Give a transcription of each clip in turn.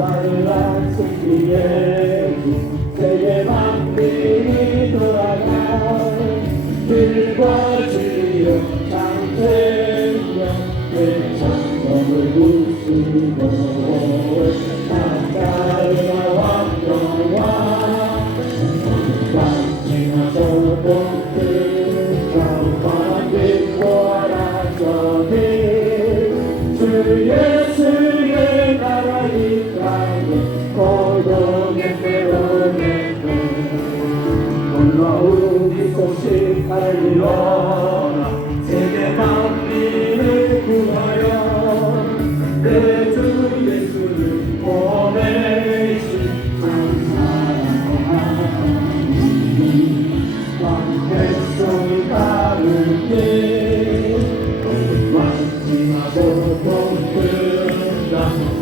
나를 승리의 세계 만민이 돌아가 길과 주여 창세며 내 창검을 부수고 나타나 왕영화 반증하고 복들 가운데 빛보아라 저들 주 예수의 나라 이 땅에 고독의 때로내 놀라운 소식 알리라 세계 만민을 구하여 내 주 예수를 보내신 감사하니 왕 백성이 따르게 완심하고 동들다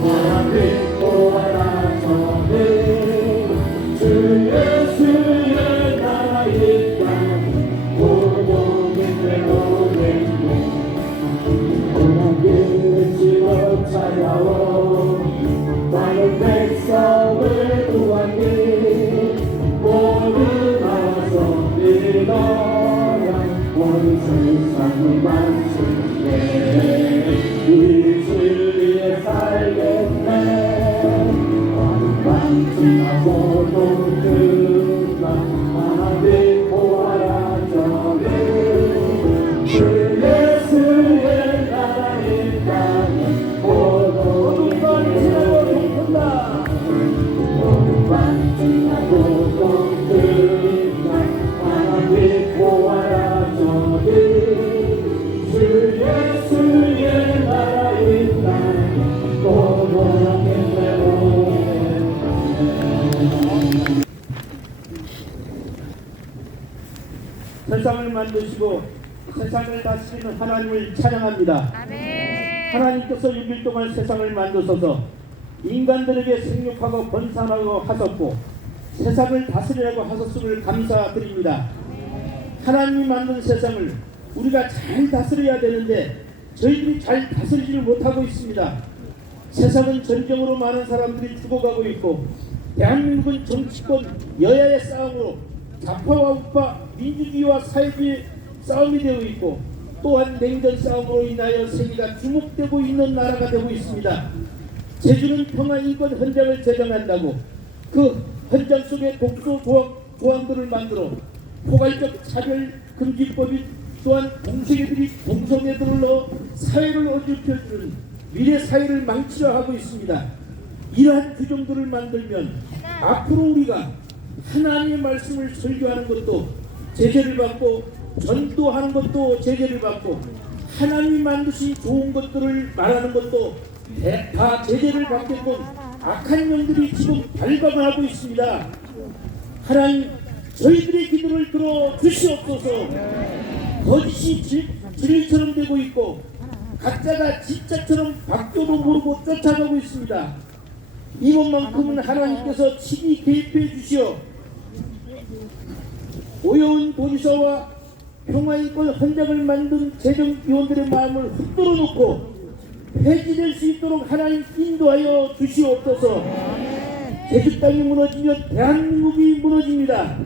하나님 보아라 저는 주 예수의 나라의 땅 고독의 때로내고 고난길을 지어 찾아온 많은 백성을 구하니 모두 나와서 믿어라 온 세상을 만들게 우리 주를 위해 살겠네 반증하고 동들라 하나님 보아라 저는 주 예수의 나라의 땅에 모두 반증하고 동들라 반증하고 동들라 하나님 보아라 저는 주 예수의 나라의 땅에 고독의 세상을 만드시고 세상을 다스리는 하나님을 찬양합니다. 아멘. 하나님께서 6일 동안 세상을 만드셔서 인간들에게 생육하고 번성하고 하셨고 세상을 다스리라고 하셨음을 감사드립니다. 하나님이 만든 세상을 우리가 잘 다스려야 되는데 저희들이 잘 다스리지를 못하고 있습니다. 세상은 전쟁으로 많은 사람들이 죽어가고 있고 대한민국은 정치권 여야의 싸움으로 좌파와 우파 민주주의와 사회주의 싸움이 되고 있고 또한 냉전 싸움으로 인하여 세계가 주목되고 있는 나라가 되고 있습니다. 제주는 평화인권 헌장을 제정한다고 그 헌장 속에 독소 조항들을 만들어 포괄적 차별금지법이 또한 동성애들을 넣어 사회를 어지럽혀주는 미래 사회를 망치려 하고 있습니다. 이러한 규정들을 만들면 앞으로 우리가 하나님의 말씀을 설교하는 것도 제재를 받고 전도하는 것도 제재를 받고 하나님이 만드신 좋은 것들을 말하는 것도 다 제재를 받게끔 악한 영들이 지금 발광을 하고 있습니다. 하나님 저희들의 기도를 들어 주시옵소서. 거짓이 진리처럼 되고 있고 가짜가 진짜처럼 밖에도 모르고 쫓아가고 있습니다. 이것만큼은 하나님께서 친히 개입해 주시어 오여운 도지사와 평화인권 헌장을 만든 재정위원들의 마음을 흔들어 놓고 폐지될 수 있도록 하나님 인도하여 주시옵소서. 제주 땅이 무너지면 대한민국이 무너집니다.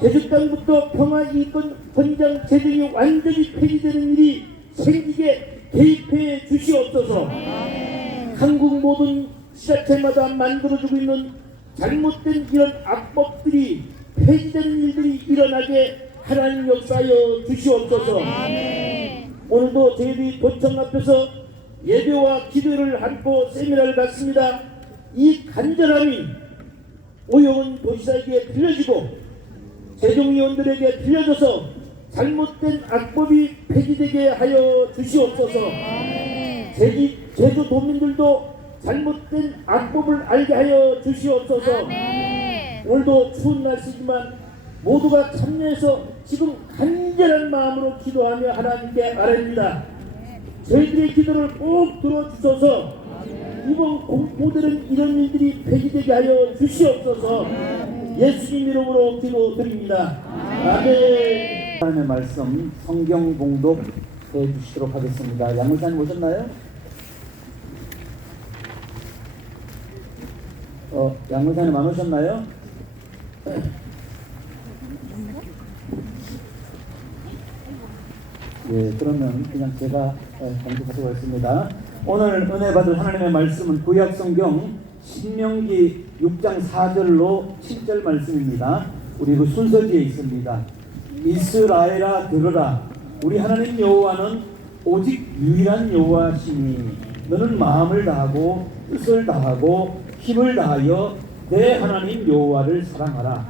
제주 땅부터 평화인권 헌장 재정이 완전히 폐지되는 일이 생기게 개입해 주시옵소서. 한국 모든 시자체마다 만들어지고 있는 잘못된 이런 악법들이 폐지되는 일들이 일어나게 하나님 역사하여 주시옵소서. 오늘도 저희들이 도청 앞에서 예배와 기도를 하고 세미나를 갖습니다. 이 간절함이 오영훈 도지사에게 들려지고 재정위원들에게 들려져서 잘못된 악법이 폐지되게 하여 주시옵소서. 제주 도민들도 잘못된 악법을 알게 하여 주시옵소서. 오늘도 추운 날씨지만 모두가 참여해서 지금 간절한 마음으로 기도하며 하나님께 아뢰입니다. 저희들의 기도를 꼭 들어주셔서 이번 공포되는 이런 일들이 폐지되게 하여 주시옵소서. 예수님 이름으로 기도드립니다. 아멘. 하나님의 말씀 성경 봉독 해주시도록 하겠습니다. 양문사님 오셨나요? 양문사님 안 오셨나요? 예, 그러면 그냥 제가 공부하도록 하겠습니다. 오늘 은혜 받을 하나님의 말씀은 구약 성경 신명기 6장 4절로 7절 말씀입니다. 우리 그 순서지에 있습니다. 이스라엘아 들으라, 우리 하나님 여호와는 오직 유일한 여호와시니 너는 마음을 다하고 뜻을 다하고 힘을 다하여 내 하나님 여호와를 사랑하라.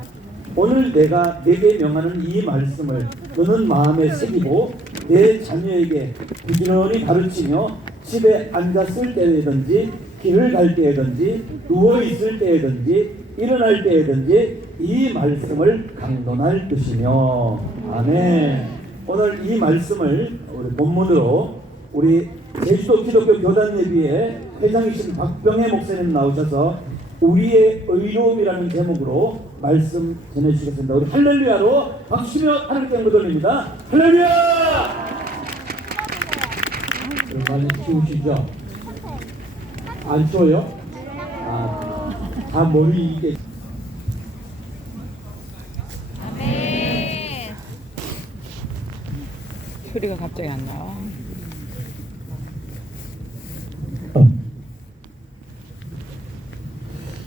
오늘 내가 내게 명하는 이 말씀을 너는 마음에 새기고 내 자녀에게 부지런히 가르치며 집에 앉았을 때든지 길을 갈 때든지 누워 있을 때든지 일어날 때든지 이 말씀을 강론할 것이며. 아멘. 오늘 이 말씀을 우리 본문으로 우리 제주도 기독교 교단 예비의 회장이신 박병혜 목사님 나오셔서 우리의 의로움이라는 제목으로 말씀 전해주시겠습니다. 우리 할렐루야로 박수며 하나님께 영광 돌립니다. 할렐루야! 많이 추우시죠? 안 추워요? 다 머리 이게 소리가 갑자기 안 나와.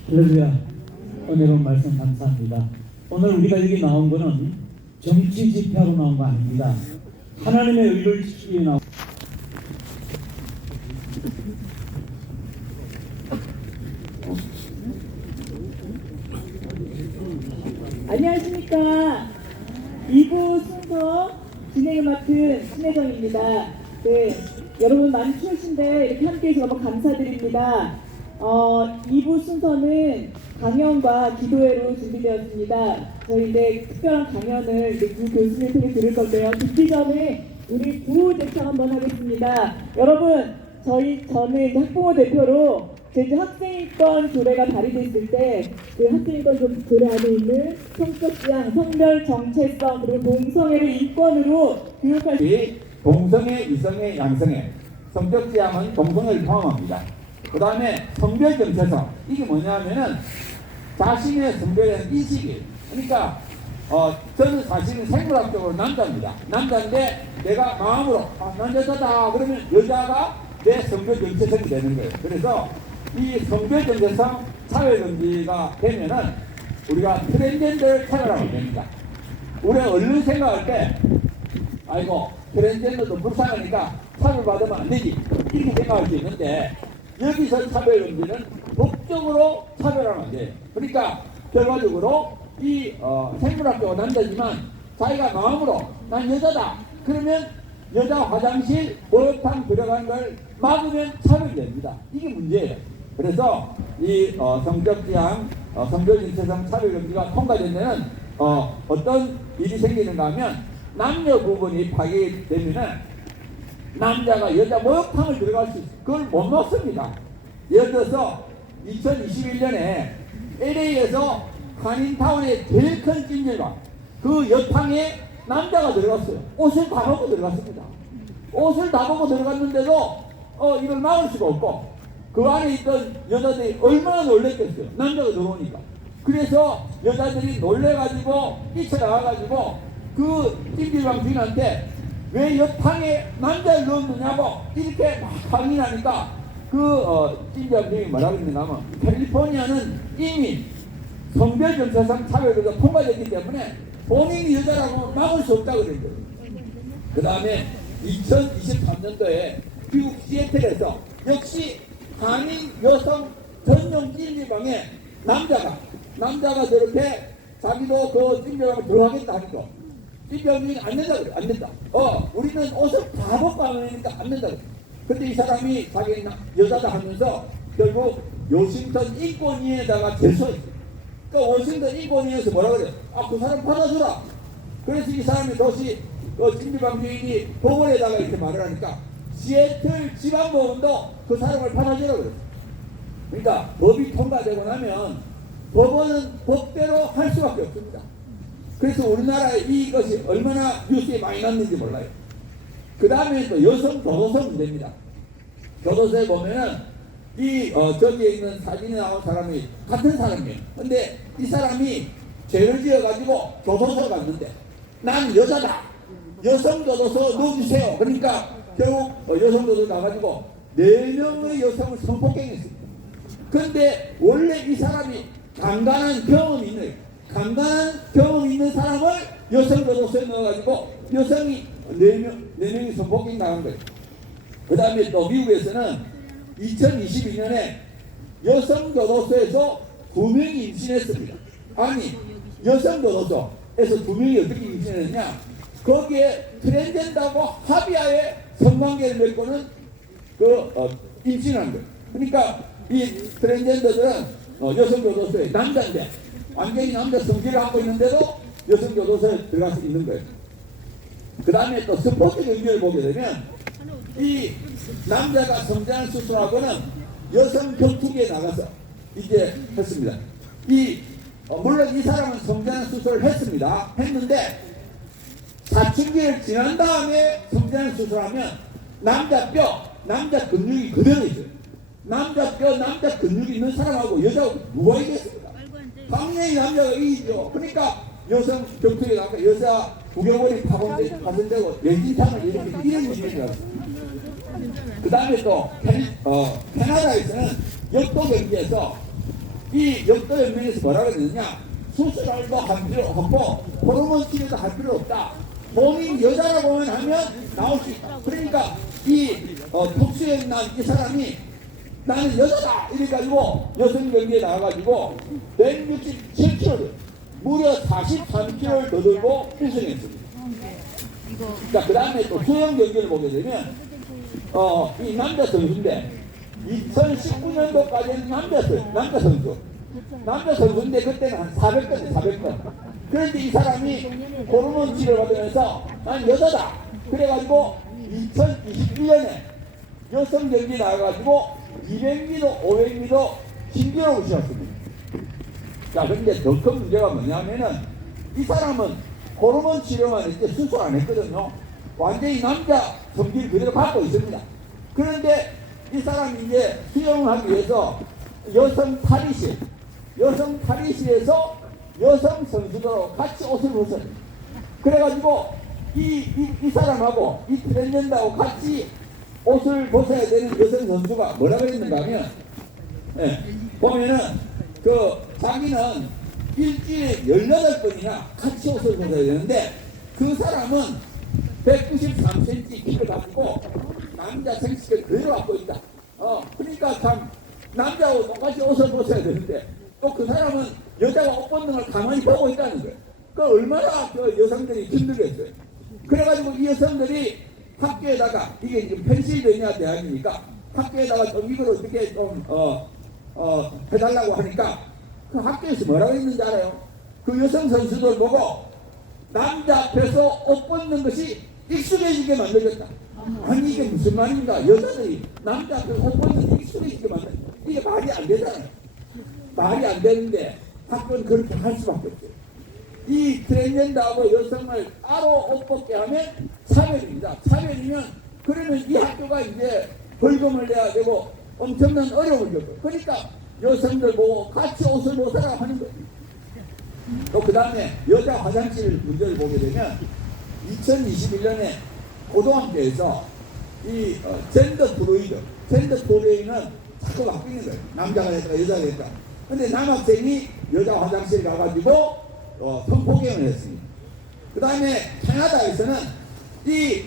할렐루야. 은혜로운 말씀 감사합니다. 오늘 우리가 여기 나온 거는 정치 집회하러 나온 거 아닙니다. 하나님의 의를 지키기 위해 나온. 안녕하십니까. 2부 순서 진행을 맡은 신혜정입니다. 네, 여러분 많이 추우신데 이렇게 함께해 주셔서 너무 감사드립니다. 2부 순서는 강연과 기도회로 준비되었습니다. 저희 이제 특별한 강연을 이제 두 교수님 통해 들을 건데요. 듣기 전에 우리 구호 대표 한번 하겠습니다. 여러분, 저는 이제 학부모 대표로 제주 학생인권 조례가 발의됐을 때 그 학생인권 조례 안에 있는 성적 지향, 성별 정체성 그리고 동성애를 인권으로 교육할 수 이 동성애, 이성애, 양성애, 성적 지향은 동성애를 포함합니다. 그 다음에 성별 정체성, 이게 뭐냐면은 자신의 성별에 대한 인식이, 그러니까 저는 사실은 생물학적으로 남자입니다. 남자인데 내가 마음으로 난 여자다 그러면 여자가 내 성별 정체성이 되는 거예요. 그래서 이 성별 정체성 차별금지가 되면은 우리가 트랜스젠더를 차별하면 됩니다. 우리가 얼른 생각할 때 아이고 트랜스젠더도 불쌍하니까 차별받으면 안 되지 이렇게 생각할 수 있는데, 여기서 차별금지는 법적으로 차별하면 안 돼요. 그러니까 결과적으로 이 생물학적으로 남자지만 자기가 마음으로 난 여자다 그러면 여자 화장실 목욕탕 들어간 걸 막으면 차별됩니다. 이게 문제예요. 그래서 이 성적 지향, 성별 정체성 차별금지가 통과된 데는 어떤 일이 생기는가 하면 남녀 부분이 파괴되면은 남자가 여자 목욕탕을 들어갈 수 있어요. 그걸 못 먹습니다. 예를 들어서 2021년에 LA에서 한인타운의 제일 큰 찜질방 그 여탕에 남자가 들어갔어요. 옷을 다 벗고 들어갔습니다. 옷을 다 벗고 들어갔는데도 이걸 막을 수가 없고 그 안에 있던 여자들이 얼마나 놀랬겠어요. 남자가 들어오니까. 그래서 여자들이 놀래가지고 뛰쳐나와가지고 그 찜질방 주인한테 왜 여탕에 남자를 넣었느냐고 이렇게 막 항의하니까 찜질방 주인이 뭐라고 했는가 하면 캘리포니아는 이미 성별 정체성 차별제가 통과됐기 때문에 본인이 여자라고 막을 수 없다고 그랬어요. 그 다음에 2023년도에 미국 시애틀에서 역시 한인 여성 전용 찜질방에 남자가 저렇게 자기도 그 찜질방에 들어가겠다 하니까 찜질방이 안 된다 그래. 안 된다. 우리는 옷을 다 벗고 하니까 안 된다 그래. 근데 이 사람이 자기 여자다 하면서 결국 워싱턴 인권위에다가 제소했어요. 그러니까 워싱턴 인권위에서 뭐라 그래요? 그 사람 받아주라. 그래서 이 사람이 다시 찜질방 주인이 법원에다가 이렇게 말을 하니까 시애틀 지방법원도 그 사람을 받아주라 그랬어요. 그러니까 법이 통과되고 나면 법원은 법대로 할 수밖에 없습니다. 그래서 우리나라에 이것이 얼마나 뉴스에 많이 났는지 몰라요. 그 다음에 또 여성 교도소 문제입니다. 교도소에 보면은 저기에 있는 사진에 나온 사람이 같은 사람이에요. 근데 이 사람이 죄를 지어가지고 교도소 갔는데 난 여자다. 여성 교도소 넣어주세요. 그러니까 결국 여성 교도소 가가지고 4명의 여성을 성폭행했습니다. 근데 원래 이 사람이 강간한 경험이 있는 거예요. 강간한 경험이 있는 사람을 여성 교도소에 넣어가지고 여성이 4명이 성폭행 나간 거예요. 그 다음에 또 미국에서는 2022년에 여성 교도소에서 2명이 임신했습니다. 아니, 여성 교도소에서 2명이 어떻게 임신했냐? 거기에 트랜스젠더하고 합의하에 성관계를 맺고는 임신한 거예요. 그러니까 이 트랜스젠더들은 여성 교도소에 남자인데 완전히 남자 성질을 하고 있는데도 여성 교도소에 들어가서 있는 거예요. 그 다음에 또 스포츠 경기를 보게 되면 이 남자가 성장 수술하고는 여성 격투기에 나가서 이제 했습니다. 물론 이 사람은 성장 수술을 했는데 사춘기를 지난 다음에 성장 수술하면 남자 뼈, 남자 근육이 그대로 있어요. 남자 뼈, 남자 근육이 있는 사람하고 여자하고 누가 이겼습니까? 당연히 남자가 이기죠. 그러니까 여성 격투기에 나가서 여자 부경원이 파손되고 연진탕을 이렇게 이런 일이라고. 그 다음에 또 캐나다에서는 역도 경기에서 이 역도 연맹에서 뭐라고 했느냐? 수술도 할 필요 없고 호르몬 치료도 할 필요 없다. 본인 여자라고만 하면 나올 수 있다. 그러니까 특수에 난 이 사람이 나는 여자다 이래가지고 여성 경기에 나와가지고 167kg 무려 43kg를 더 들고 우승했습니다. 자, 그 다음에 또 수영 경기를 보게 되면 이 남자 선수인데 2019년도까지는 남자 선수인데 그때는 한 400건. 그런데 이 사람이 호르몬 치료를 받으면서 난 여자다. 그래가지고 2021년에 여성 경기 나와가지고 200m, 500m 신기록을 세웠습니다. 자, 근데 더 큰 문제가 뭐냐면은 이 사람은 호르몬 치료만 했지 수술 안 했거든요. 완전히 남자 성질 그대로 갖고 있습니다. 그런데 이 사람이 이제 수영을 하기 위해서 여성 탈의실에서 여성 선수들하고 같이 옷을 벗어요. 그래가지고 이 사람하고 이 트랜스젠더하고 같이 옷을 벗어야 되는 여성 선수가 뭐라 그랬는가 하면 보면은 자기는 일주일에 18번이나 같이 옷을 벗어야 되는데 그 사람은 193cm 키를 갖고 남자 생식을 그대로 갖고 있다. 그러니까 참 남자하고 똑같이 옷을 벗어야 되는데 또 그 사람은 여자가 옷 벗는 걸 가만히 보고 있다는 거예요. 그 얼마나 여성들이 힘들겠어요. 그래가지고 이 여성들이 학교에다가 이게 지금 펜실베니아 대학이니까 학교에다가 좀 이걸 어떻게 좀 해달라고 하니까 그 학교에서 뭐라고 했는지 알아요? 그 여성 선수들 보고 남자 앞에서 옷 벗는 것이 익숙해지게 만들겠다. 아니 이게 무슨 말입니까? 여자들이 남자 앞에서 옷 벗는 게 익숙해지게 만들겠다. 이게 말이 안 되잖아요. 말이 안 되는데 학교는 그렇게 할 수밖에 없어요. 이 트랜스젠더하고 여성을 따로 옷 벗게 하면 차별입니다. 차별이면 그러면 이 학교가 이제 벌금을 내야 되고 엄청난 어려움을 겪어요. 그러니까 여성들 보고 같이 옷을 벗으라 하는 거예요. 또 그 다음에 여자 화장실 문제를 보게 되면 2021년에 고등학교에서 이 젠더 플루이드는 자꾸 바뀌는 거예요. 남자가 됐다 여자가 됐다. 근데 남학생이 여자 화장실 가가지고 성폭행을 했습니다. 그 다음에 캐나다에서는 이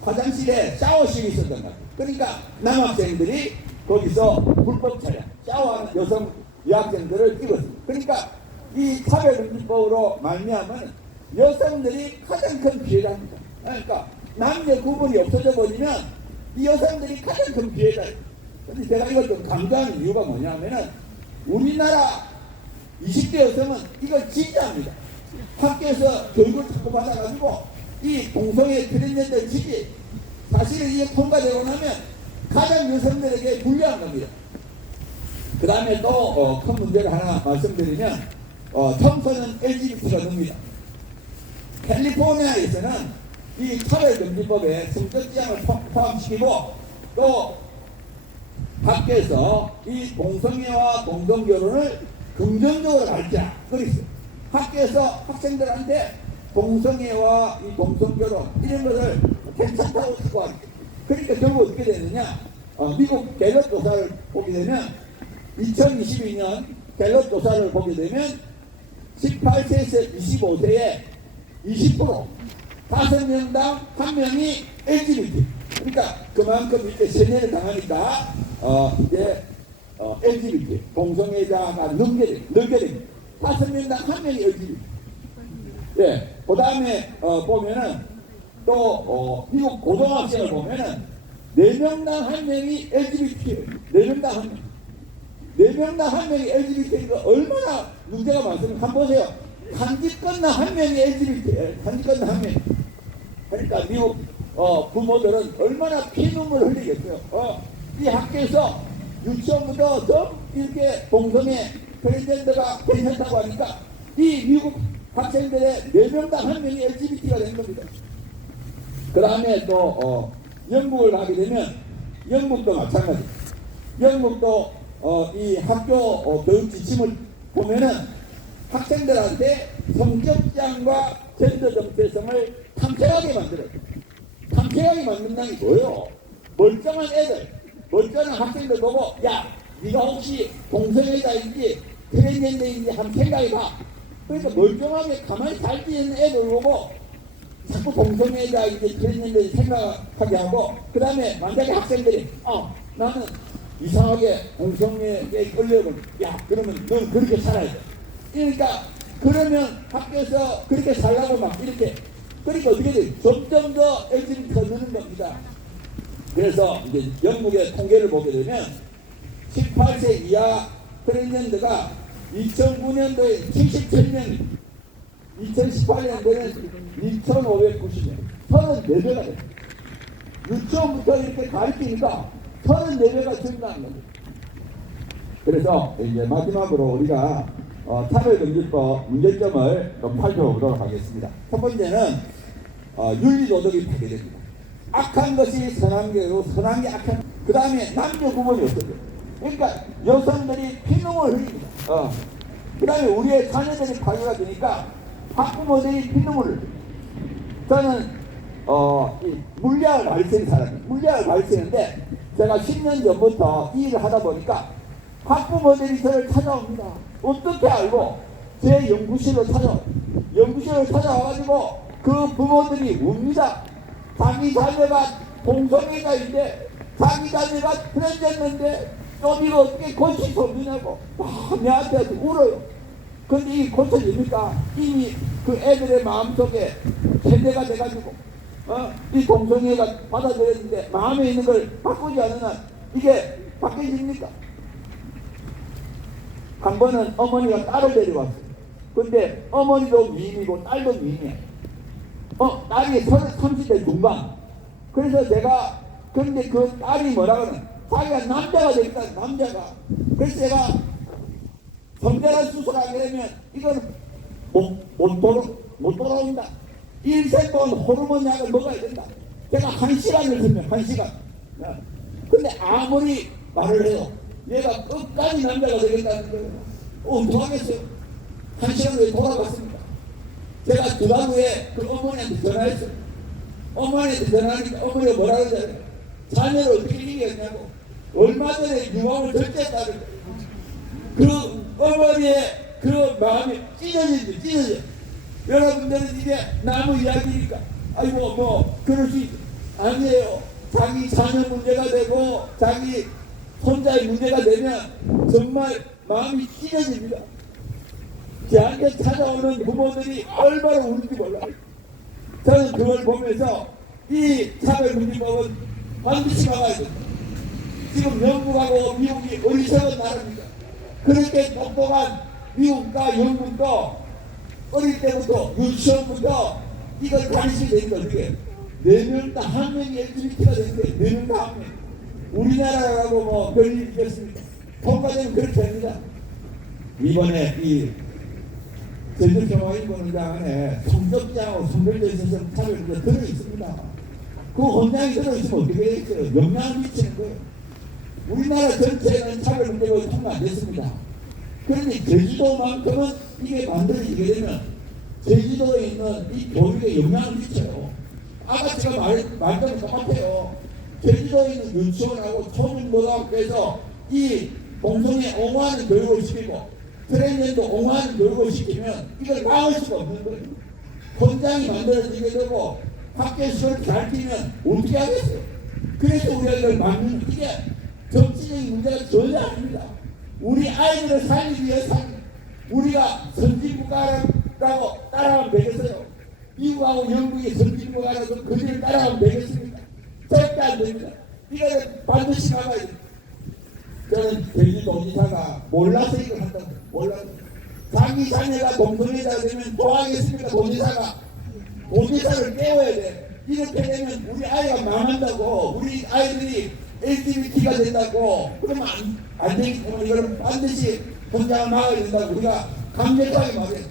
화장실에 샤워실이 있었던 거예요. 그러니까 남학생들이 거기서 불법 촬영, 샤워하는 여성 여학생들을 찍었습니다. 그러니까 이 차별금지법으로 말미암은 여성들이 가장 큰 피해자입니다. 그러니까 남녀 구분이 없어져 버리면 이 여성들이 가장 큰 피해자입니다. 근데 제가 이걸 좀 강조하는 이유가 뭐냐면은 우리나라 20대 여성은 이걸 지지합니다. 학교에서 교육을 자꾸 받아가지고 이 동성애 트랜스젠더 지지 사실은 이게 통과되고 나면 가장 여성들에게 불리한 겁니다. 그 다음에 또 큰 문제를 하나 말씀드리면 청소년 LGBT가 됩니다. 캘리포니아에서는 이 차별금지법에 성적 지향을 포함시키고 또 학교에서 이 동성애와 동성결혼을 긍정적으로 가르치자. 그랬어요. 학교에서 학생들한테 동성애와 이 동성결혼 이런 것을 괜찮다고 하고 그러니까 결국 어떻게 되느냐? 미국 갤럽 조사를 보게 되면 2022년 갤럽 조사를 보게 되면 18세에서 25세에 20% 5명당 1명이 LGBT. 그러니까 그만큼 이렇게 세뇌를 당하니까 이제 LGBT 동성애자가 늘게 됩니다. 5명당 1명이 LGBT. 네, 그 다음에 보면은 또 미국 고등학생을 보면은 4명당 1명이 LGBT. 4명당 1명. 4명당 1명이 LGBT가 얼마나 문제가 많습니까? 한번 보세요. 한집 건너 1명이 LGBT. 한집 건너 1명. 그러니까 미국 부모들은 얼마나 피눈물을 흘리겠어요. 이 학교에서 유치원부터 좀 이렇게 동성애 트랜스젠더가 괜찮다고 하니까 이 미국 학생들의 4명당 1명이 LGBT가 된 겁니다. 그 다음에 또 영국을 가게 되면 영국도 마찬가지. 영국도 이 학교 교육 지침을 보면은 학생들한테 성적장과 젠더 정체성을 탐색하게 만들어요. 탐색하게 만든다는 게 뭐예요? 멀쩡한 애들, 멀쩡한 학생들 보고 야, 네가 혹시 동성애자인지 트랜스젠더인지 한번 생각해봐. 그러니까 멀쩡하게 가만히 잘 지내는 애들 보고 자꾸 동성애자인지 트랜스젠더인지 생각하게 하고 그 다음에 만약에 학생들이 나는 이상하게 동성애에 끌려오면 야 그러면 넌 그렇게 살아야 돼. 그러니까 그러면 학교에서 그렇게 살라고 막 이렇게 그러니까 어떻게 돼? 점점 더 LGBT가 느는 겁니다. 그래서 이제 영국의 통계를 보게 되면 18세 이하 트랜스젠더가 2009년도에 77명, 2018년도에는 2,590명, 34배가 됩니다. 유치원부터 이렇게 가르치니까 34배가 증가한 겁니다. 그래서 이제 마지막으로 우리가 차별금지법 문제점을 좀 살펴보도록 하겠습니다. 첫 번째는 윤리도덕이 파괴됩니다. 악한 것이 선한 게로 선한 게 악한. 그 다음에 남녀 구분이 없어져요. 그러니까 여성들이 피눈물 흘립니다. 그 다음에 우리의 자녀들이 파괴가 되니까 학부모들이 피눈물을 흘립니다. 저는 물리학을 가르치는 사람이에요. 물리학을 가르치는데 제가 10년 전부터 이 일을 하다 보니까 학부모들이 저를 찾아옵니다. 어떻게 알고? 제 연구실로 찾아와요. 연구실로 찾아와가지고 그 부모들이 웁니다. 자기 자녀가 동성애자인데 자기 자녀가 트랜스젠더인데 좀 이거 어떻게 고칠 수 없느냐고 막 내한테 울어요. 근데 이게 고쳐집니까? 이미 그 애들의 마음속에 세뇌가 돼가지고 이 동성애가 받아들였는데 마음에 있는 걸 바꾸지 않으면 이게 바뀌어집니까? 한 번은 어머니가 딸을 데려왔어요. 근데 어머니도 미인이고 딸도 미인이야. 딸이 30대 중반. 그래서 제가 근데 그 딸이 뭐라 그러는 자기가 남자가 되겠다. 남자가. 그래서 제가 성대란 수술하게 되면 이거는 못 돌아온다. 일생 동안 호르몬 약을 먹어야 된다. 제가 1시간을 설명, 1시간. 근데 아무리 말을 해도 얘가 끝까지 남자가 되겠다는 거예요. 어떡하겠어요? 1시간 후에 돌아갔습니다. 제가 2달 후에 그 어머니한테 전화했어요. 어머니한테 전화하니까 어머니가 뭐라 그러잖아요. 자녀를 어떻게 이기겠냐고. 얼마 전에 유황을 절제했다는 거예요. 그 어머니의 그 마음이 찢어져. 여러분들은 이게 나무 이야기니까 아이고 뭐 그럴 수 아니에요. 자기 자녀 문제가 되고 자기 손자의 문제가 되면 정말 마음이 찢어집니다. 저한테 찾아오는 부모들이 얼마나 우는지 몰라요. 저는 그걸 보면서 이 차별금지법은 반드시 막아야 됩니다. 지금 영국하고 미국이 어리석은 나라입니다. 그렇게 똑똑한 미국과 영국도 어릴 때부터 유치원부터 이걸 가르치게 된 거죠. 4명 다 1명이 LGBT가 되는데 4명 다 1명. 우리나라라고 뭐 별일 있겠습니까? 통과되면 그렇게 됩니다. 이번에 이 제주평화인권의장 안에 성적장하고 성별정체성 차별이 들어있습니다. 그 혼장이 들어있으면 어떻게 되겠어요? 영향을 미치는 거예요. 우리나라 전체는 차별 문제가 통과 안 됐습니다. 그런데 제주도만큼은 이게 만들어지게 되면 제주도에 있는 이 교육에 영향을 미쳐요. 아까 제가 말했던 똑같아요. 제주도에 있는 유치원하고 초중고등학교에서 이 동성애 옹호하는 교육을 시키고 트랜스젠더 옹호하는 교육을 시키면 이걸 막을 수가 없는 거예요. 현장이 만들어지게 되고 학교 시설을 잘 끼면 어떻게 하겠어요? 그래서 우리가 이걸 막는 이게 정치적인 문제가 전혀 아닙니다. 우리 아이들을 살리기 위해서 우리가 선진국가라고 따라가면 되겠어요? 미국하고 영국이 선진국가라서 그들을 따라가면 되겠습니까? 절대 안 됩니다. 이거는 반드시 막아야 됩니다. 저는 제주도지사가 몰라서 이걸 한다고 몰라서 자기 자녀가 동성애자가 되면 좋아하겠습니까? 도지사를 깨워야 돼. 이렇게 되면 우리 아이가 망한다고 우리 아이들이 LGBT가 된다고 그러면 안 되기 때문에 이걸 반드시 현장을 막아야 된다고 우리가 강력하게 말해요.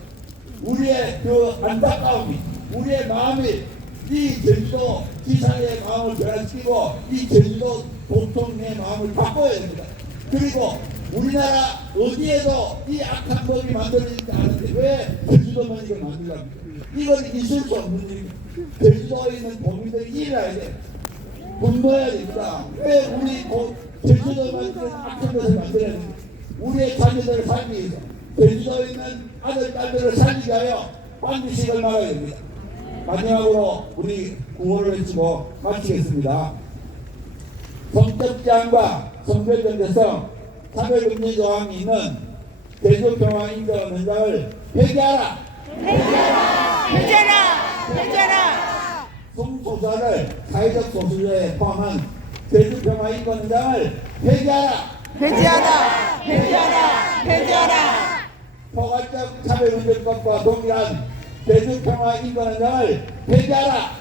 우리의 그 안타까움이 우리의 마음이 이 제주도 지사의 마음을 변화시키고 이 제주도 도청의 마음을 바꿔야 됩니다. 그리고 우리나라 어디에도 이 악한 법이 만들어지지 않은데 왜 제주도만 이걸 만들랍니까? 이건 있을 수 없는 일입니다. 제주도에 있는 도민들이 일해야 돼. 분노해야 됩니다. 왜 우리 제주도만 이런 악한 것을 만들어야 됩니까? 우리의 자녀들을 살기 위해서 제주도에 있는 아들, 딸들을 살리기 위하여 반드시 이걸 막아야 됩니다. 마지막으로 우리 구호를 외치고 마치겠습니다. 성적 제한과 성별 정체성 차별금지 조항이 있는 제주평화인권 현장을 폐기하라. 폐지하라. 성소수자를 사회적 소수자에 포함한 제주평화인권 현장을 폐기하라. 포괄적 차별금지법과 동일한 제주평화인권 현장을 폐지하라.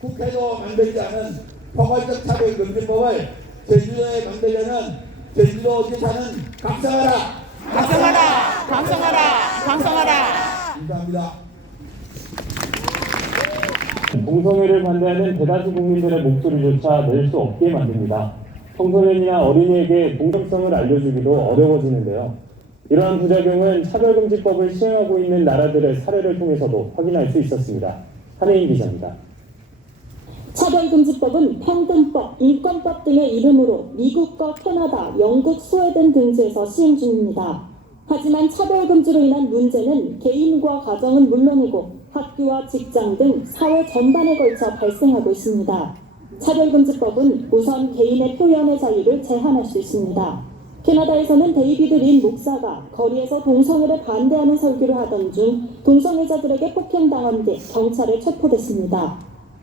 국회도 만들지 않은 포괄적 차별금지법을 제주도에 만들려는 제주도지사는 각성하라. 감사합니다. 동성애를 반대하는 대다수 국민들의 목소리조차 낼 수 없게 만듭니다. 청소년이나 어린이에게 동성성을 알려주기도 어려워지는데요. 이러한 부작용은 차별금지법을 시행하고 있는 나라들의 사례를 통해서도 확인할 수 있었습니다. 한혜인 기자입니다. 차별금지법은 평등법, 인권법 등의 이름으로 미국과 캐나다, 영국, 스웨덴 등지에서 시행 중입니다. 하지만 차별금지로 인한 문제는 개인과 가정은 물론이고 학교와 직장 등 사회 전반에 걸쳐 발생하고 있습니다. 차별금지법은 우선 개인의 표현의 자유를 제한할 수 있습니다. 캐나다에서는 데이비드 린 목사가 거리에서 동성애를 반대하는 설교를 하던 중 동성애자들에게 폭행당한 뒤 경찰에 체포됐습니다.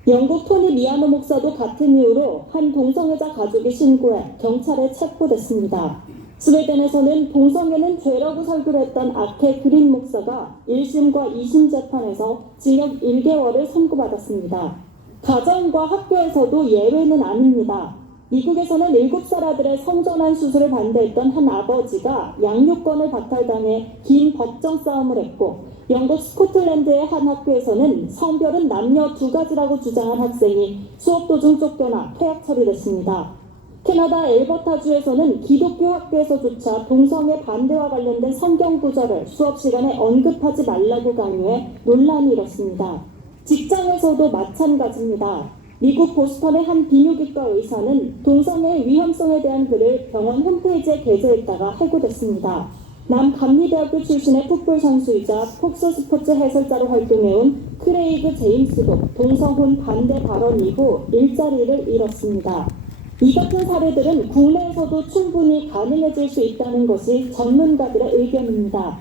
영국 토니 미아노 목사도 같은 이유로 한 동성애자 가족이 신고해 경찰에 체포됐습니다. 스웨덴에서는 동성애는 죄라고 설교를 했던 아케 그린 목사가 1심과 2심 재판에서 징역 1개월을 선고받았습니다. 가정과 학교에서도 예외는 아닙니다. 미국에서는 7살 아들의 성전환 수술을 반대했던 한 아버지가 양육권을 박탈당해 긴 법정 싸움을 했고, 영국 스코틀랜드의 한 학교에서는 성별은 남녀 두 가지라고 주장한 학생이 수업 도중 쫓겨나 퇴학 처리됐습니다. 캐나다 엘버타주에서는 기독교 학교에서조차 동성애 반대와 관련된 성경 구절을 수업 시간에 언급하지 말라고 강요해 논란이 일었습니다. 직장에서도 마찬가지입니다. 미국 보스턴의 한 비뇨기과 의사는 동성애의 위험성에 대한 글을 병원 홈페이지에 게재했다가 해고됐습니다. 남감리대학교 출신의 풋볼 선수이자 폭스 스포츠 해설자로 활동해온 크레이그 제임스도 동성혼 반대 발언 이후 일자리를 잃었습니다. 이 같은 사례들은 국내에서도 충분히 가능해질 수 있다는 것이 전문가들의 의견입니다.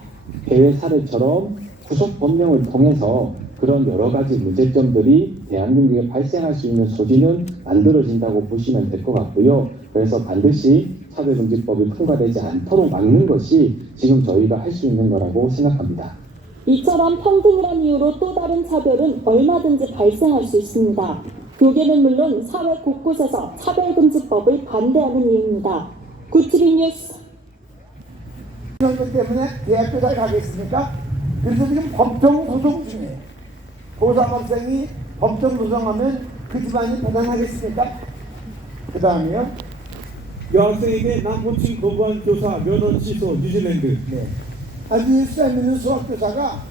해외 사례처럼 구속 법령을 통해서 그런 여러 가지 문제점들이 대한민국에 발생할 수 있는 소지는 만들어진다고 보시면 될 것 같고요. 그래서 반드시 차별금지법이 통과되지 않도록 막는 것이 지금 저희가 할 수 있는 거라고 생각합니다. 이처럼 평등이란 이유로 또 다른 차별은 얼마든지 발생할 수 있습니다. 교계는 물론 사회 곳곳에서 차별금지법을 반대하는 이유입니다. 구티비 뉴스. 이런 것 때문에 대학교에 가겠습니까? 그래서 지금 법정 소송 중이에요. 고3 학생이 법정 소송하면 그 집안이 배당하겠습니까? 그 다음에요. 여학생에게 남고층 거부한 교사 면허 취소 뉴질랜드. 네. 아주 수염 있는 수학교사가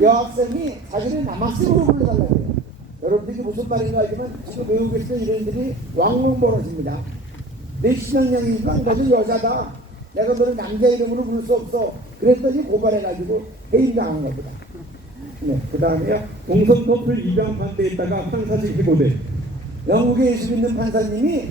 여학생이 자기를 남학생으로 불러달라고 해요. 여러분들이 무슨 말인가 하지만 지금 외국에서 이런 일이 왕왕 벌어집니다. 내 신앙량이니까 너는 여자다. 내가 너를 남자 이름으로 부를 수 없어. 그랬더니 고발해가지고 해임당한 겁니다. 네, 그 다음에요. 동성 커플 입양 반대했다가 판사직 해고돼. 영국에 예수 믿는 판사님이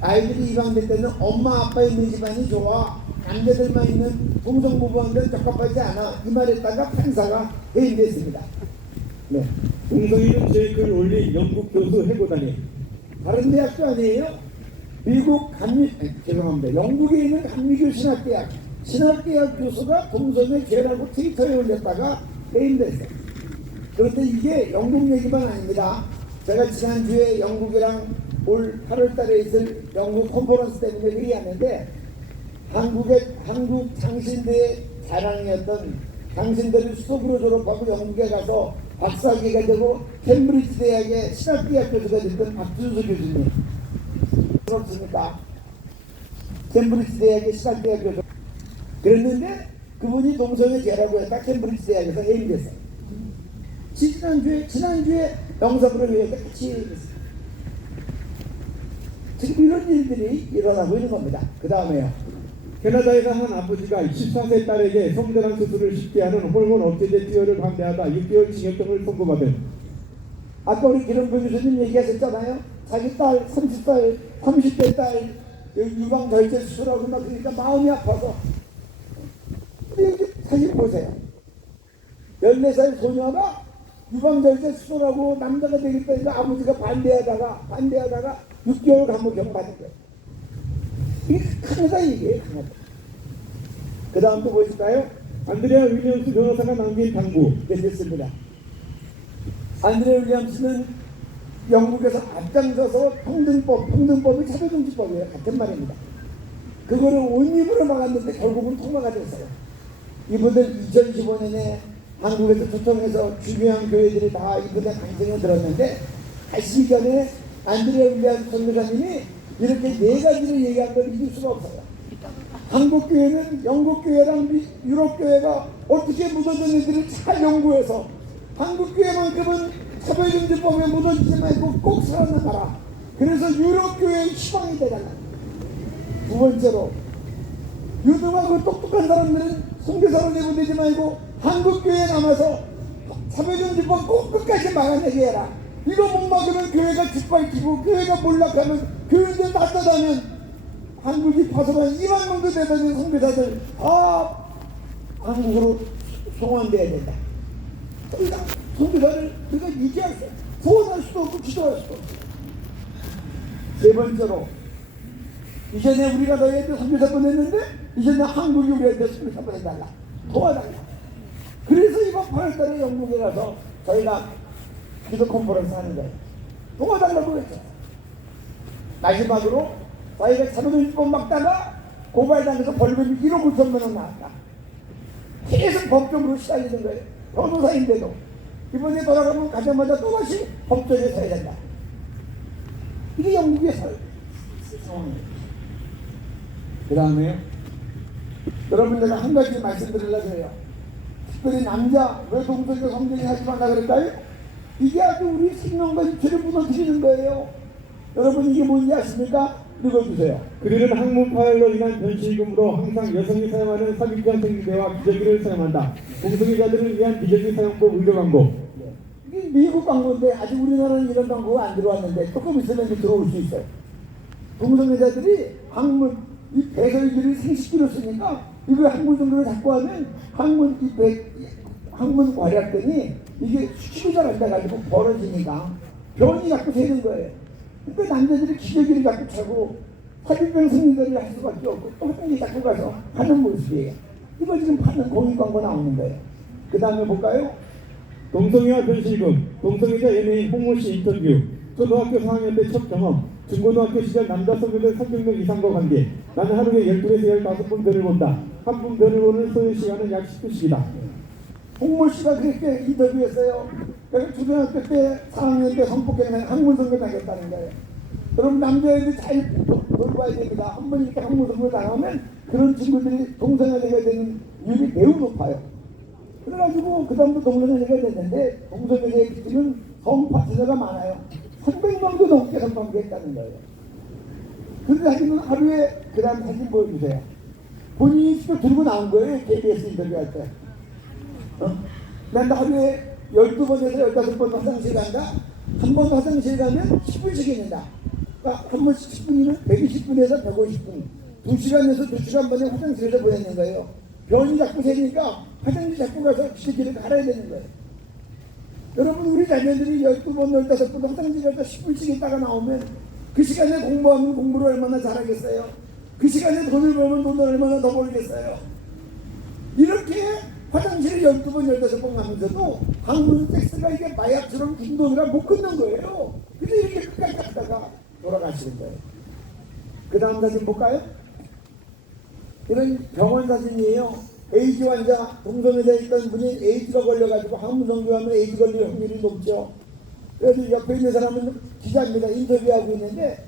아이들이 입양될 때는 엄마 아빠 있는 집안이 좋아. 남자들만 있는 동성부부한테는 적합하지 않아. 이 말했다가 판사가 해임됐습니다. 네. 동성 이름 제글 올린 영국 교수 해고다니. 다른 대학도 아니에요. 미국 죄송합니다. 영국에 있는 감리교 신학대학 교수가 동성애 죄라고 트위터에 올렸다가 해임됐어요. 그런데 이게 영국 얘기만 아닙니다. 제가 지난주에 영국이랑 올 8월 달에 있을 영국 컨퍼런스 때문에 회의하는데 한국 장신대의 자랑이었던 장신대를 수석으로 졸업하고 영국에 가서 박사학위가 되고 캠브리지 대학의 신학대학 교수가 됐던 박준수 교수님. 그렇습니까? 캠브리지 대학의 신학대학 교수. 그랬는데 그분이 동성애 죄라고 했다 캠브리지 대학에서 해임됐어요. 지난주에 영상으로 회의가 같이 했어요. 지금 이런 일들이 일어나고 있는 겁니다. 그 다음에요. 캐나다에서 한 아버지가 14세 딸에게 성전환 수술을 쉽게 하는 호르몬 억제제 투여를 반대하다 6개월 징역형을 선고받은. 아까 우리 기름부 교수님 얘기하셨잖아요. 자기 딸 30대 딸 유방 절제 수술하고 막 그러니까 마음이 아파서. 근데 사실 보세요. 14살 소녀가 유방 절제 수술하고 남자가 되겠다 해서 아버지가 반대하다가 6개월 감옥형 받은 거예요. 이게 강하다 이게 강하다. 그 다음 또 보실까요? 안드레아 윌리엄스 변호사가 남긴 당부. 네, 됐습니다. 안드레아 윌리엄스는 영국에서 앞장서서 평등법이 차별금지법이에요. 같은 말입니다. 그거를 온 입으로 막았는데 결국은 통과가 됐어요. 이분들 2015년에 한국에서 초청해서 중요한 교회들이 다 이분의 강정에 들었는데 하시기 전에 안드레아 윌리엄스 선교사님이 이렇게 네 가지를 얘기한 걸 잊을 수가 없어요. 한국 교회는 영국 교회랑 유럽 교회가 어떻게 묻어졌는지를 잘 연구해서 한국 교회만큼은 차별금지법에 묻어지지 말고 꼭 살아나가라. 그래서 유럽 교회의 희망이 되달라. 두 번째로 유능하고 똑똑한 사람들은 선교사로 내보내지 말고 한국 교회에 남아서 차별금지법 꼭 끝까지 막아내게 해라. 이거 못 막으면 교회가 짓밟히고 교회가 몰락하면 교회들 낫다다면 한국이 파송한 2만 명도 되는 선교사들 다 한국으로 송환돼야 된다. 그러니까 선교사를 우리가 유지할 수 소원할 수도 없고 기도할 수도 없고. 세 번째로 이전에 우리가 너희한테 선교사 보냈는데 이제는 한국이 우리한테 선교사 보내달라. 도와달라. 그래서 이번 8월달에 영국에 가서 저희가 기도 컨퍼런스 하는 거예요. 도와달라고 했죠. 마지막으로 저희가 차별금지법 막다가 고발당해서 벌금이 1억 5천만 원 나왔다. 계속 법적으로 시달리는 거예요. 변호사인데도 이번에 돌아가면 가자마자 또다시 법정에 서야 된다. 이게 영국의 상황이에요. 그 다음에 여러분들과 한 가지 말씀드리려고 해요. 특별히 남자 왜 동성애 성전이 하지 말라 그럴까요? 이게 아주 우리 생명과 육체를 무너뜨리는 거예요. 여러분 이게 뭔지 아십니까? 읽어주세요. 그들은 학문 파열로 인한 변실금으로 항상 여성이 사용하는 삽입형 생리대와 기저귀를 사용한다. 동성애자들을 위한 기저귀 사용법 의료 광고. 이게 미국 광고인데 아직 우리나라는 이런 광고가 안 들어왔는데 조금 있으면 이제 들어올 수 있어요. 동성애자들이 학문 이 배설기를 생식기로 쓰니까 이거 학문 정도를 자꾸 하면 학문 과략더니 이게 수치가 잘 안 돼가지고 벌어지니까 병이 자꾸 되는 거예요. 그러니까 남자들이 기저귀를 자꾸 차고 삽입형 생리대를 할 수밖에 없고 또 화장실 자꾸 가서 하는 모습이에요. 이거 지금 파는 공익 광고 나오는 거예요. 그 다음에 볼까요? 동성애와 변실금, 동성애자 연예인 홍모 씨 인터뷰, 초등학교 4학년 때 첫 경험, 중고등학교 시절 남자 선배들 300명 이상과 관계, 나는 하루에 12에서 15분 별을 본다. 한 분 별을 보는 소요 시간은 약 10분씩이다. 홍모 씨가 그렇게 인터뷰했어요. 내가 초등학교 때 4학년 때 성폭행을 학문선고 당했다는 거예요. 여러분 남자애들 잘 돌봐야 됩니다. 한 번 이렇게 학문선고 당하면 그런 친구들이 동성애자가 되는 율이 매우 높아요. 그래가지고 그 다음부터 동성애자가 됐는데 동성애자의 비중은 성파트너가 많아요. 300명도 넘게 성관계했다는 거예요. 그런데 자기는 하루에 그 다음 사진 보여주세요. 본인이 직접 들고 나온 거예요. KBS 인터뷰할 때. 난 하루에 12번에서 15번 화장실 간다. 한 번 화장실 가면 10분씩 있는다. 그러니까 한 번씩 10분이면 120분에서 150분. 2시간에서 2시간 만에 화장실에서 보내는 거예요. 변이 자꾸 새니까 화장실 자꾸 가서 기저귀를 갈아야 되는 거예요. 여러분 우리 자녀들이 12번, 15번 화장실 가서 10분씩 있다가 나오면 그 시간에 공부하면 공부를 얼마나 잘하겠어요. 그 시간에 돈을 벌면 돈을 얼마나 더 벌겠어요. 이렇게 화장실을 12번, 15번 가면서도 학문 섹스가 이게 마약처럼 중독이라 못 끊는 거예요. 근데 이렇게 끝까지 갔다가 돌아가시는 거예요. 그 다음 사진 볼까요? 이런 병원 사진이에요. 에이즈 환자, 동성애자에 있던 분이 에이즈가 걸려가지고 학문 성교하면 에이즈 걸릴 확률이 높죠. 그래서 옆에 있는 사람은 기자입니다. 인터뷰하고 있는데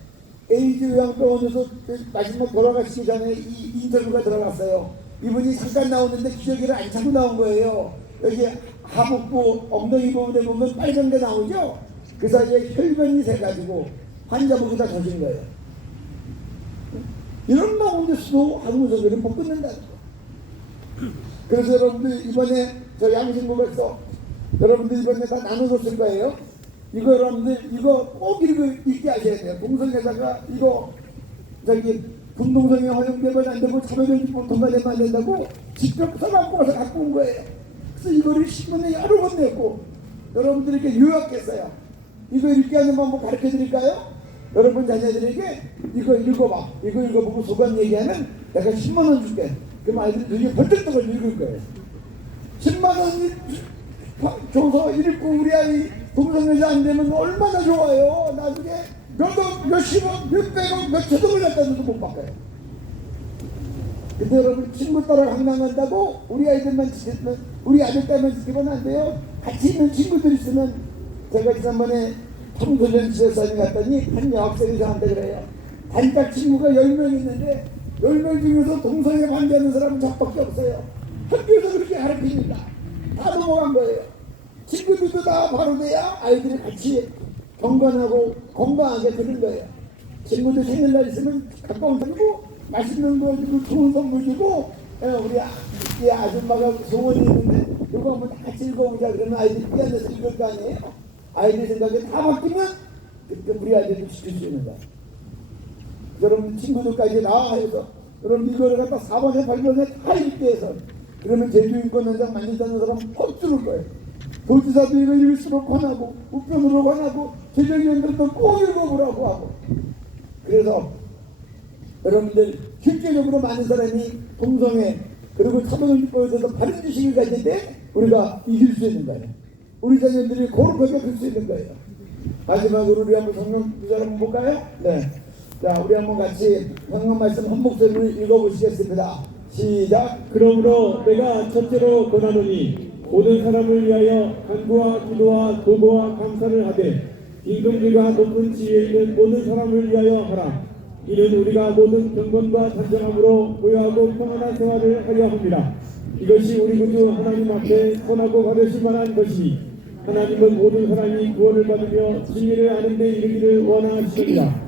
에이즈 요양병원에서 마지막 돌아가시기 전에 이 인터뷰가 들어갔어요. 이분이 잠깐 나오는데 기저귀를 안 차고 나온 거예요. 여기 하복부 엉덩이 부분에 보면 빨간 게 나오죠. 그 사이에 혈변이 새가지고 환자 목에다 젖은 거예요. 이런 나오는데서도 학문 성교를 못 끊는다는 거예요. 그래서 여러분들 이번에 저 양심고백서 여러분들 이번에 다 나눠줬을 거예요. 이거 여러분들 이거 꼭 읽게 하셔야 돼요. 동성애자가 이거 저기 분동성애 허용되면 안 되고 차별금지법 통과되면 안 된다고 직접 써갖고 와서 갖고 온 거예요. 그래서 이거를 신문에 여러 번 냈고 여러분들에게 요약했어요. 이거 읽게 하는 방법 가르쳐 드릴까요? 여러분 자녀들에게 이거 읽어봐. 이거 읽어보고 소감 얘기하면 내가 10만 원 줄게. 그럼 아이들이 눈이 벌떡 떠서 읽을 거예요. 10만 원 줘서 읽고 우리 아이 동성애자 안 되면 얼마나 좋아요. 나중에 몇십억, 몇백억, 몇천억을 갖다줘도 못 바꿔요. 근데 여러분 친구 따라 강당한다고 우리 아이들만 지키면 우리 아들 딸만 지키면 안 돼요. 같이 있는 친구들 있으면 제가 지난번에 청소년 지도사님 갔더니 한 여학생이 저한테 그래요. 단짝 친구가 10명 있는데 10명 중에서 동성애 반대하는 사람은 저밖에 없어요. 학교에서 그렇게 가르칩니다. 다 넘어간 거예요. 친구들도 다 바로 돼야 아이들이 같이 경건하고 건강하게 되는 거예요. 친구들 생일날 있으면 가까운 사람이고 맛있는 거 주고 좋은 선물 주고 우리 아줌마가 소원이 있는데 이거 한번 같이 읽어보자 그러면 아이들이 삐안해서 읽을 거 아니에요. 아이들 생각에 다 바뀌면 그때 우리 아이들도 지킬 수 있는 거예요. 여러분 친구들까지 나와서 여러분 이거를 갖다 4번에 8번에 다 읽게 해서 그러면 제주인권원장 만든다는 사람 꼭 들을 거예요. 도지사도 이거 읽을수록 권하고 우편으로 권하고 재정위원들도 꼭 읽어보라고 하고 그래서 여러분들 실제적으로 많은 사람이 동성애 그리고 차별금지법에 대해서 바른 지식을 가질 때 우리가 이길 수 있는 거예요. 우리 자녀들이 거룩하게 될 수 있는 거예요. 마지막으로 우리 한번 성경 구절 한번 볼까요? 네. 자, 우리 한번 같이 성경 말씀 한 목소리로 읽어보시겠습니다. 시작. 그러므로 내가 첫째로 권하노니 모든 사람을 위하여 간구와 기도와 도보와 감사를 하되 임금들과 높은 지위에 있는 모든 사람을 위하여 하라. 이는 우리가 모든 경건과 단정함으로 고요하고 평안한 생활을 하려 합니다. 이것이 우리 구주 하나님 앞에 선하고 받으실 만한 것이니 하나님은 모든 사람이 구원을 받으며 진리를 아는 데 이르기를 원하시느니라.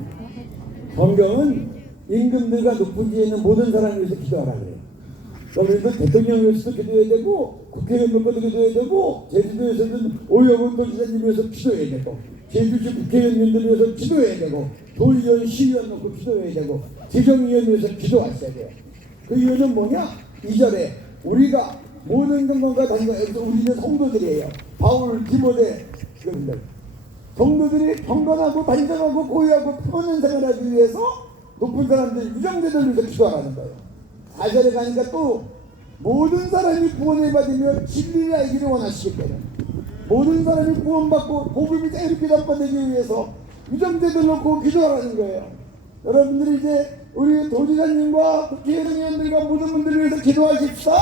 성경은 임금들과 높은 지에 있는 모든 사람을 위해서 기도하라 그래요. 그래서 대통령에서도 기도해야 되고 국회의원 몇번도 기도해야 되고 제주도에서는 오영훈 도지사님 위해서 기도해야 되고 제주시 국회의원님들 위해서 기도해야 되고 도의원 시의원 놓고 기도해야 되고 재정위원 위해서 기도하셔야 돼요. 그 이유는 뭐냐? 2절에 우리가 모든 경건과 단정에서 우리는 성도들이에요. 바울, 디모데 그분들 성도들이 경건하고 단정하고 고요하고 평안한 생활하기 위해서 높은 사람들 유정자들 위해서 기도하라는 거예요. 4절에 가니까 또 모든 사람이 구원을 받으며 진리를 알기를 원하시기 때문에 모든 사람이 구원받고 복음이 이렇게 전파되기 위해서 유정자들 놓고 기도하라는 거예요. 여러분들이 이제 우리 도지사님과 국회의원들과 모든 분들을 위해서 기도하십시오.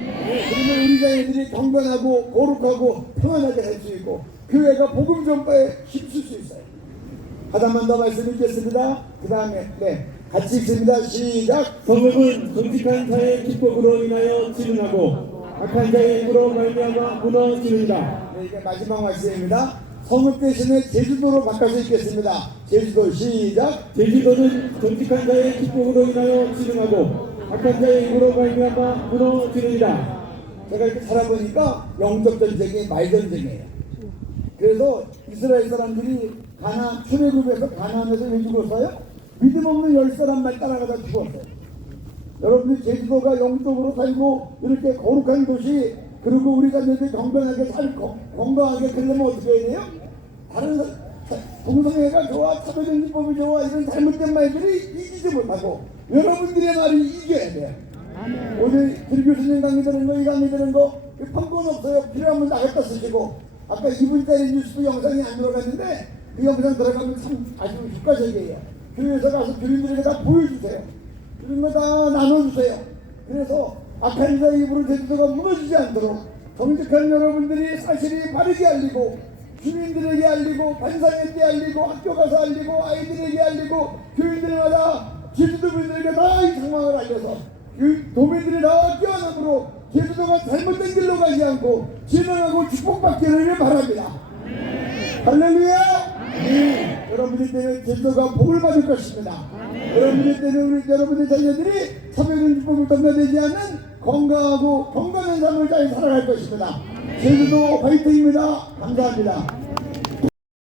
그러면 우리 자녀들이 경건하고 거룩하고 평안하게 살 수 있고 교회가 복음 전파에 힘쓸 수 있어요. 하나만 더 말씀 읽겠습니다. 그 다음에 같이 읽습니다. 시작. 성읍은 정직한 자의 기법으로 인하여 진흥하고 악한 자의 힘으로 말미암아 무너지는다. 네, 이게 마지막 말씀입니다. 성읍 대신에 제주도로 바꿔서 읽겠습니다. 제주도 시작. 제주도는 정직한 자의 기법으로 인하여 진흥하고 악한 자의 힘으로 말미암아 무너지는다. 제가 이렇게 살아보니까 영적 전쟁이 말 전쟁이에요. 그래서 이스라엘 사람들이 출애굽에서 가나안에서 왜 죽었어요? 믿음 없는 10사람만 따라가다 죽었어요. 여러분들 제주도가 영적으로 살고 이렇게 거룩한 도시, 그리고 우리 자녀들이 경건하게 살고 건강하게 그러려면 어떻게 해야 돼요? 다른 동성애가 좋아, 차별정치법이 좋아, 이런 잘못된 말들이 이기지 못하고 여러분들의 말이 이겨야 돼요. 오늘 길 교수님 강의 들은 거, 이 강의 들은 거 판권 없어요. 필요하면 나갔다 쓰시고, 아까 2분짜리 뉴스 영상이 안 들어갔는데 그 영상 들어가면 참 아주 효과적이에요. 교회에서 가서 교인들에게 다 보여주세요. 이런 거 다 나눠주세요. 그래서 악한 자의 입으로 제주도가 무너지지 않도록 정직한 여러분들이 사실이 바르게 알리고, 주민들에게 알리고, 반상회에 알리고, 학교 가서 알리고, 아이들에게 알리고, 교인들마다 제주도 분들에게 다 이 상황을 알려서 도민들이 다 깨어남으로 제주도가 잘못된 길로 가지 않고 진행하고 축복받기를 바랍니다. 할렐루야! 여러분들 때문에 제주도가 복을 받을 것입니다. 여러분들 때문에 여러분의 자녀들이 차별정치법을 dom가되지 않는 건강하고 건강한 삶을 잘 살아갈 것입니다. 제주도 화이팅입니다. 감사합니다.